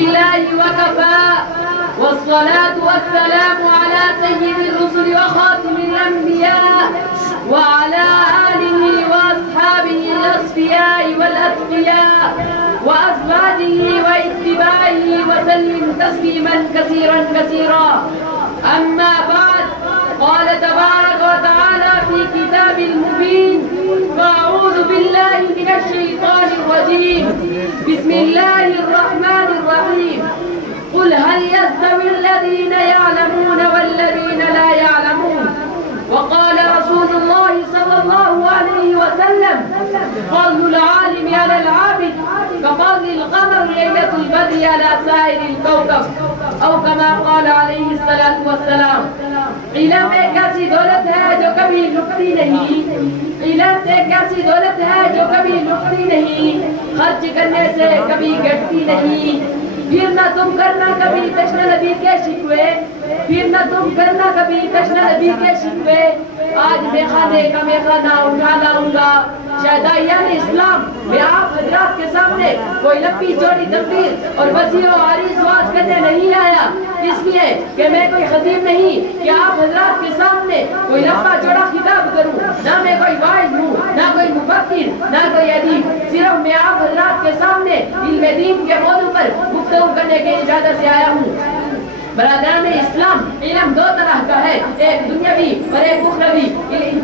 لله وكفى والصلاة والسلام على سيد الرسل وخاتم الأنبياء وعلى آله وأصحابه الأصفياء والأتقياء وأزواجه واتباعه وسلم تسليما كثيرا كثيرا. أما بعد، قال تبارك وتعالى في كتاب المبين: فأعوذ بالله من الشيطان الرجيم، بسم الله الرحمن الرحيم. قل هل يستوي الذين يعلمون والذين لا يعلمون؟ وقال رسول الله صلى الله عليه وسلم: فضل العالم على العابد كفضل القمر ليلة البدر على سائر الكوكب، او كما قال علیہ الصلاۃ والسلام. علم ایک ایسی دولت ہے جو کبھی لٹتی نہیں، علم ایک ایسی دولت ہے جو کبھی لٹتی نہیں، خرچ کرنے سے کبھی گھٹتی نہیں. پھر نہ تم کرنا کبھی تشنہ نبی کے شکوے، پھر نہ تم کرنا کبھی تشنہ نبی کے شکوے. آج میخانے کا میخانہ اٹھا لاؤں گا. شہدائیان اسلام، میں آپ حضرات کے سامنے کوئی لمبی چوڑی تقریر اور وسیع و عریض بات کرنے نہیں آیا، اس لیے کہ میں کوئی خطیب نہیں کہ آپ حضرات کے سامنے کوئی لمبا چوڑا خطاب کروں. نہ میں کوئی واعظ ہوں، نہ کوئی مفکر، نہ کوئی ادیب. صرف میں آپ حضرات کے سامنے علم دین کے موضوع پر گفتگو کرنے کے ارادے سے آیا ہوں. برادران اسلام، علم دو طرح کا ہے، ایک دنیاوی اور ایک اخروی.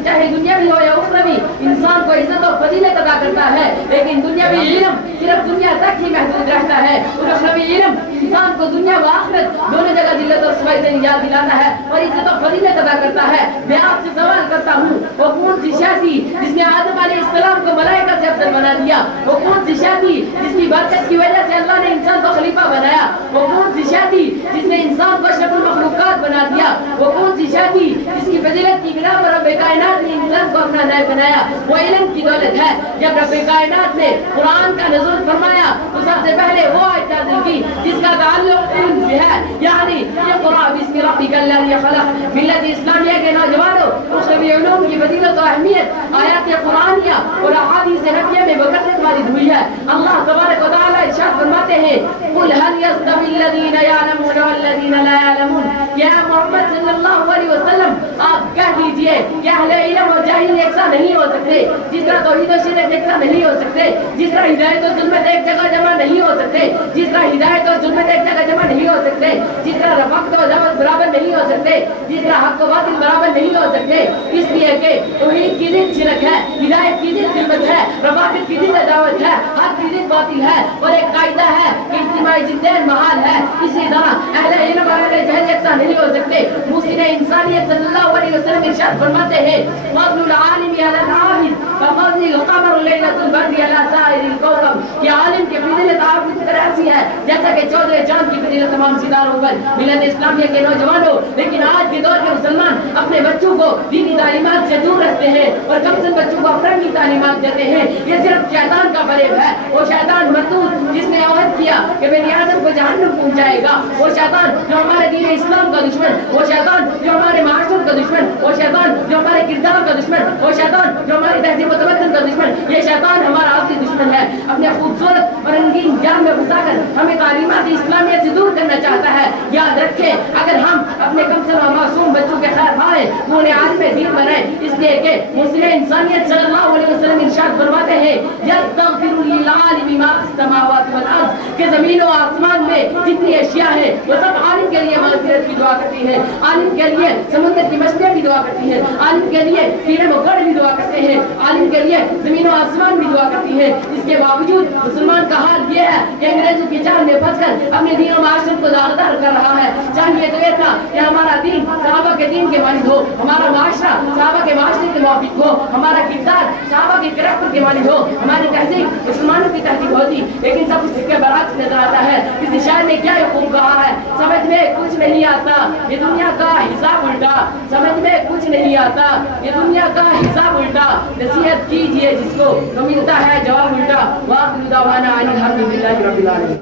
چاہے دنیاوی ہو یا اخروی، انسان کو عزت و فضیلت عطا کرتا ہے، لیکن دنیاوی علم صرف دنیا تک ہی محدود رہتا ہے. اور اخروی علم انسان کو دنیا و آخرت دونوں جگہ ذلت اور سبائی سے نجات دلاتا ہے اور عزت و فضیلت عطا کرتا ہے. میں آپ سے سوال کرتا ہوں، وہ کون سی شے تھی جس نے آدم علیہ السلام کو ملائکہ سے افضل بنا دیا؟ وہ کون سی شے تھی جس کی برکت کی وجہ سے اللہ نے انسان کو خلیفہ بنایا؟ وہ کون سی شے تھی جس نے انسان کو اشرف المخلوقات بنا دیا؟ وہ کون سی شے تھی جس کی فضیلت کی بنا پر رب کائنات نے انسان کو اپنا نائب بنایا؟ وہ علم کی دولت ہے. جب رب کائنات نے قرآن کا نزول فرمایا تو سب سے پہلے وہ آیت نازل کی جس کا تعلق علم سے ہے، یعنی اقرأ باسم ربک الذی خلق. ملت اسلامیہ کے نوجوانوں، اخروی علوم کی فضیلت و اہمیت آیات قرآنیہ اور احادیث نبویہ میں بکثرت وارد ہوئی ہے. اللہ تبارک و تعالی ارشاد فرماتے ہیں: قل هل يستوي الذين يعلمون والذين لا يعلمون. یا محمد صلی اللہ علیہ وسلم، آپ کہہ دیجئے کہ اہل علم اور جاہل یکساں نہیں ہو سکتے. جس طرح توحید و شرک یکساں نہیں ہو سکتے، جس طرح ہدایت و ظلمت ایک جگہ جمع نہیں ہو سکتے، جس طرح ہدایت اور ظلمت ایک جگہ جمع نہیں ہو سکتے، جس طرح رفاقت و عداوت برابر نہیں ہو سکتے، جس طرح حق و باطل برابر نہیں ہو سکتے. اس لیے کہ توحید کی ضد شرک ہے، ہدایت کی ضد ظلمت ہے، رفاقت کی ضد عداوت ہے، حق کی ضد باطل ہے. اور ایک قاعدہ ہے کہ اجتماعی ضدین محال ہے. اسی طرح اہل علم اور اہل جہل یکساں نہیں ہو سکتے. محسن انسانیت صلی اللہ علیہ وسلم ارشاد فرماتے ہیں: فضل العالم علی العابد كفضل القمر ليلة البدر على سائر الكوكب. کہ عالم کی فضیلت آپ کی طرح ایسی ہے جیسا کہ چودہ چاند کی فضیلت تمام ستاروں پر. ملت اسلامیہ کے نوجوانوں، لیکن آج کے دور کے مسلمان اپنے بچوں کو دینی تعلیمات سے دور رکھتے ہیں اور کم سے بچوں کو افرادی تعلیمات دیتے ہیں. یہ صرف شیطان کا فریب ہے. وہ شیطان مردود جس نے عہد کیا کہ بنی آدم کو جہنم پہنچائے گا، وہ شیطان جو ہمارے دین اسلام کا دشمن، وہ شیطان جو ہمارے معاشرت کا دشمن، وہ شیطان جو ہمارے کردار کا دشمن، وہ شیطان جو ہماری تہذیب و تمدن کا دشمن. یہ شیطان ہمارا آخری دشمن ہے. اپنے خوبصورت اور رنگین جان میں گھسا کر ہمیں تعلیمات اسلامیہ سے دور کرنا چاہتا ہے. یاد رکھیں، اگر ہم اپنے کم سے کم معصوم بچوں کے خیر خواہ ہیں تو انہیں عالم دین بنائیں. اس لیے کہ مسلم انسانیت صلی اللہ علیہ وسلم ارشاد فرماتے ہیں: یستغفر للعالم ما فی السماوات والارض. کہ زمین و آسمان میں جتنی اشیاء ہیں وہ سب عالم کے لیے مغفرت کی دعا کرتی ہیں. عالم کے لیے سمندر کی مچھلیاں بھی دعا کرتی ہیں، عالم کے لیے کیڑے مکوڑے بھی دعا کرتے ہیں، عالم کے لیے زمین و آسمان بھی دعا کرتی ہے. اس کے باوجود مسلمان کا حال یہ ہے کہ انگریزوں کی جال میں پھنس کر اپنے دین و معاشرت کو داغدار کر رہا ہے. چاہیے تو یہ تھا کہ ہمارا دین صحابہ کے دین کے مانند ہو، ہمارا معاشرہ صحابہ کے معاشرے کے موافق ہو، ہمارا کردار صحابہ کے کریکٹر کے مانند ہو، ہماری تہذیب مسلمانوں کی تہذیب ہوتی. لیکن سب کچھ اس کے برعکس نظر آتا ہے. کسی شاعر نے کیا خوب کہا ہے: سمجھ میں کچھ نہیں آتا یہ دنیا کا حساب الٹا. سمجھ میں کچھ نہیں آتا یہ دنیا کا حساب الٹا. نصیحت کیجئے جس کو تو ملتا ہے جواب الٹا. وآخر دعوانا ان الحمد للہ رب العالمین.